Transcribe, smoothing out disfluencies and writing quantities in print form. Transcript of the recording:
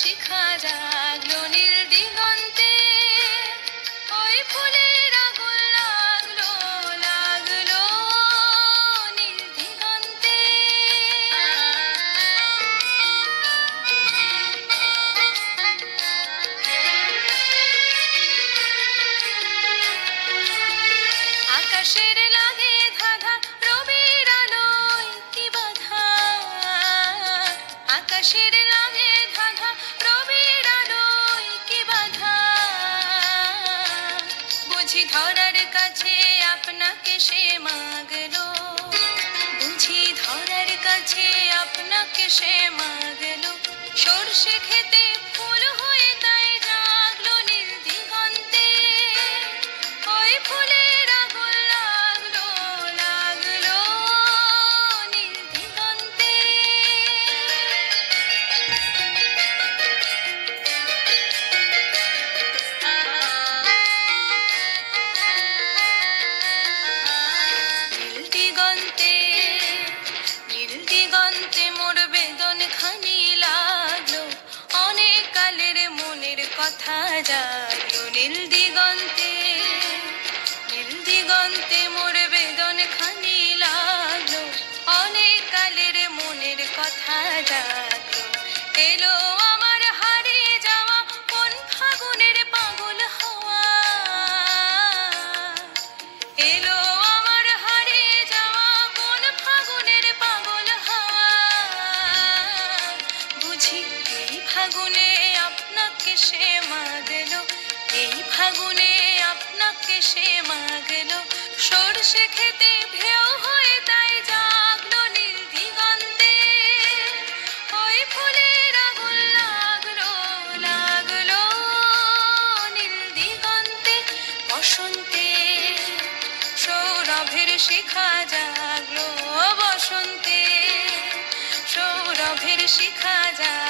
শিখা জাগলো নীল দিগন্তে, ওই ফুলের আগুন লাগলো লাগলো নীল দিগন্তে। আকাশের লাগে ধাঁধা রবির আলোয় কি বাধা, আকাশের লাগে ধাঁধা রবির আলোয় কি বাধা। বুঝি ধরার কাছে আপনাকে সে মাগলো, বুঝি ধরার কাছে আপনাকে সে মাগলো। সর্ষে খেতে ফুল হয়ে তাই জাগলো নীল দিগন্তে, ওই ফুলের আগুন লাগলো লাগলো নীল দিগন্তে। নীল দিগন্তে নীল দিগন্তে মোর বেদন খানি লাগলো, অনেক কালের মনের কথা জাগলো নীল দিগন্তে। নীল দিগন্তে মোর বেদন খানি লাগলো, অনেক কালের মনের কথা জাগলো। এলো আমার হারিয়ে যাওয়া কোন ফাগুনের পাগল হওয়া, এলো আমার হারিয়ে যাওয়া কোন ফাগুনের পাগল হওয়া। বুঝি এই ফাগুনে আপনাকে সে মাগলো, এই ফাগুনে আপনাকে সে মাগলো। সর্ষে খেতে ভেউ হয়ে তাই জাগলো নীল দিগন্তে, ওই ফুলের আগুন লাগলো লাগলো নীল দিগন্তে। বসন্তে সৌরভের শিখা জাগলো, বসন্তে সৌরভের শিখা জাগলো।